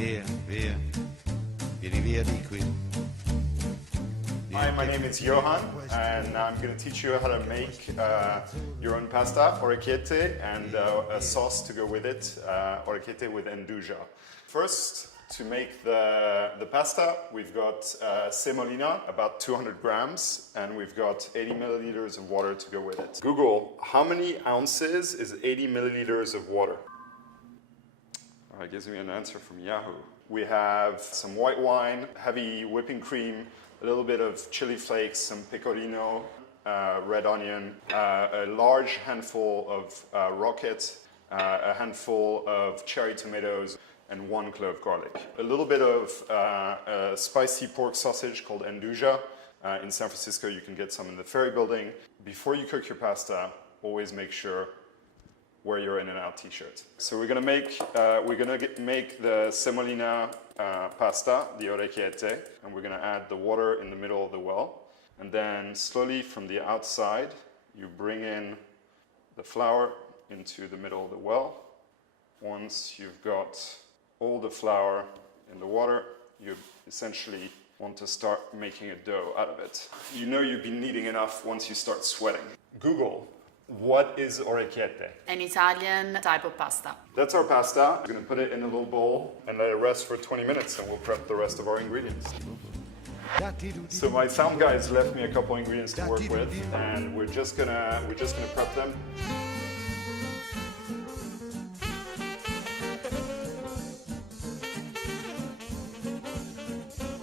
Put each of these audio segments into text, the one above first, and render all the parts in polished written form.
Via, via, vieni via di qui. Hi, my name is Johan, and I'm going to teach you how to make your own pasta, orecchiette, and a sauce to go with it, orecchiette with Enduja. First, to make the pasta, we've got semolina, about 200 grams, and we've got 80 milliliters of water to go with it. Google, how many ounces is 80 milliliters of water? It gives me an answer from Yahoo. We have some white wine, heavy whipping cream, a little bit of chili flakes, some pecorino, red onion, a large handful of rocket, a handful of cherry tomatoes, and 1 clove garlic. A little bit of spicy pork sausage called Enduja. In San Francisco, you can get some in the Ferry Building. Before you cook your pasta, always make sure wear your in-and-out t-shirt. So we're gonna make the semolina pasta, the orecchiette, and we're gonna add the water in the middle of the well. And then slowly from the outside, you bring in the flour into the middle of the well. Once you've got all the flour in the water, you essentially want to start making a dough out of it. You know you've been kneading enough once you start sweating. Google, what is orecchiette? An Italian type of pasta. That's our pasta. We're going to put it in a little bowl and let it rest for 20 minutes and we'll prep the rest of our ingredients. So my sound guys left me a couple ingredients to work with and we're just gonna prep them.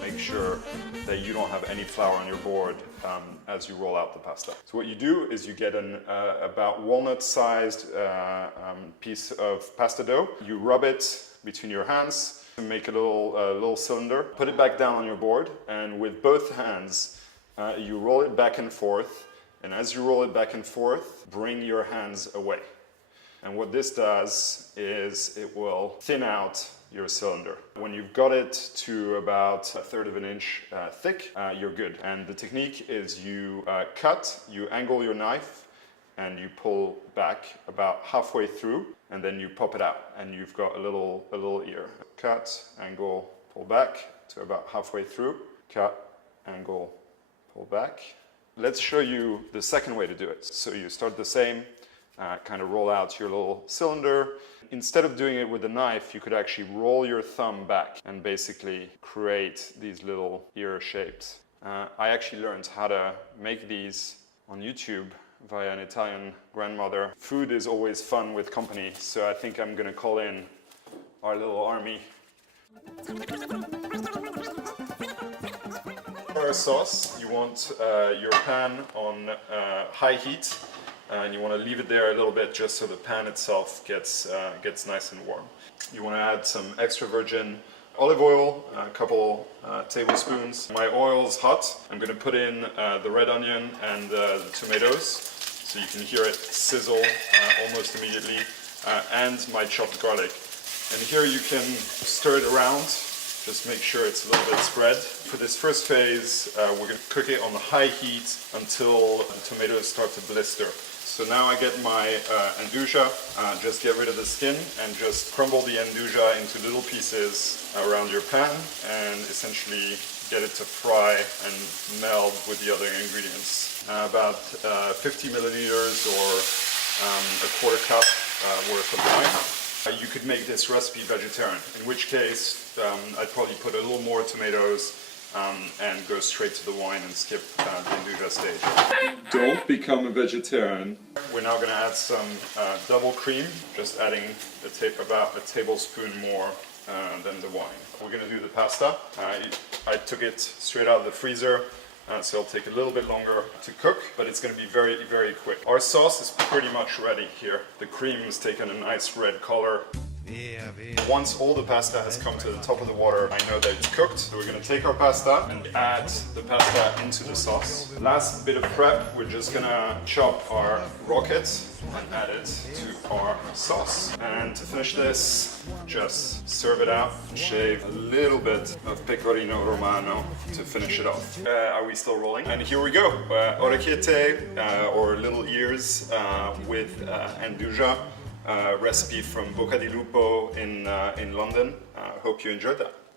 Make sure that you don't have any flour on your board as you roll out the pasta. So what you do is you get an about walnut-sized piece of pasta dough. You rub it between your hands to make a little cylinder. Put it back down on your board, and with both hands, you roll it back and forth. And as you roll it back and forth, bring your hands away. And what this does is it will thin out your cylinder. When you've got it to about 1/3 of an inch thick, you're good. And the technique is you you angle your knife, and you pull back about halfway through, and then you pop it out, and you've got a little ear. Cut, angle, pull back to about halfway through. Cut, angle, pull back. Let's show you the second way to do it. So you start the same, kind of roll out your little cylinder. Instead of doing it with a knife, you could actually roll your thumb back and basically create these little ear shapes. I actually learned how to make these on YouTube via an Italian grandmother. Food is always fun with company, so I think I'm gonna call in our little army. For our sauce, you want your pan on high heat. And you want to leave it there a little bit just so the pan itself gets nice and warm. You want to add some extra virgin olive oil, a couple tablespoons. My oil's hot. I'm going to put in the red onion and the tomatoes so you can hear it sizzle almost immediately, and my chopped garlic. And here you can stir it around. Just make sure it's a little bit spread. For this first phase, we're going to cook it on high heat until the tomatoes start to blister. So now I get my Enduja, just get rid of the skin and just crumble the Enduja into little pieces around your pan and essentially get it to fry and meld with the other ingredients. About 50 milliliters or a quarter cup worth of wine. You could make this recipe vegetarian, in which case I'd probably put a little more tomatoes and go straight to the wine and skip the Enduja stage. Don't become a vegetarian. We're now going to add some double cream, just adding about a tablespoon more than the wine. We're going to do the pasta. I took it straight out of the freezer, so it'll take a little bit longer to cook, but it's going to be very, very quick. Our sauce is pretty much ready here. The cream has taken a nice red color. Once all the pasta has come to the top of the water, I know that it's cooked. So we're going to take our pasta and add the pasta into the sauce. Last bit of prep, we're just going to chop our rockets and add it to our sauce. And to finish this, just serve it out. Shave a little bit of pecorino romano to finish it off. Are we still rolling? And here we go. Orecchiette, or little ears with Enduja. recipe from Bocca di Lupo in London. Hope you enjoyed that.